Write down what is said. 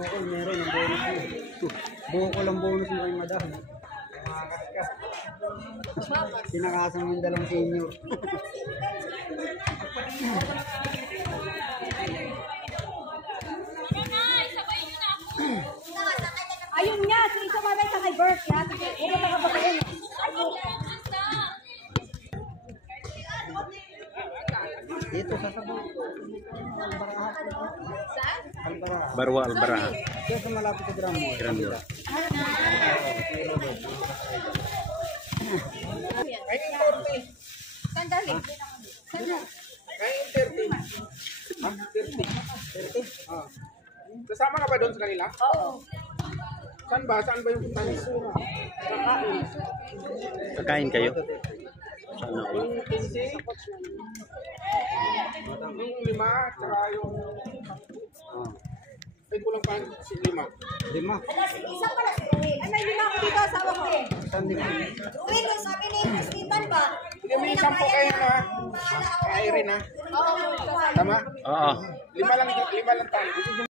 bukol, meron ang bonus mo. Bukol ang bonus mo kay madam. Sinakasan mo yung dalawang senior. Ayun nga, sumabay sa kay Bert. Ulo na kabagayin. Dito sa sabon. Albara. Barwa Albara. Kaya sa malapit sa Gramo. Gramo. Sandali. Kain 30. Ah, 30. 30? Ah. Kasama ka ba doon sa kanila? Oo. Saan ba? Saan ba yung punta niyo? Kakain. Kakain kayo? Sana all. Yung 15? Yung 5, tsaka yung... Ay, kulang pa si 5. 5. Isa pala si Ruel. Ay, may lima ako dito, asawa ko eh. Saan din? Ruel, yung sabi ni Christian ba? Sige, may 10 kayo na. Kaya rin ha. Oo. Tama? Oo. 5 lang tayo.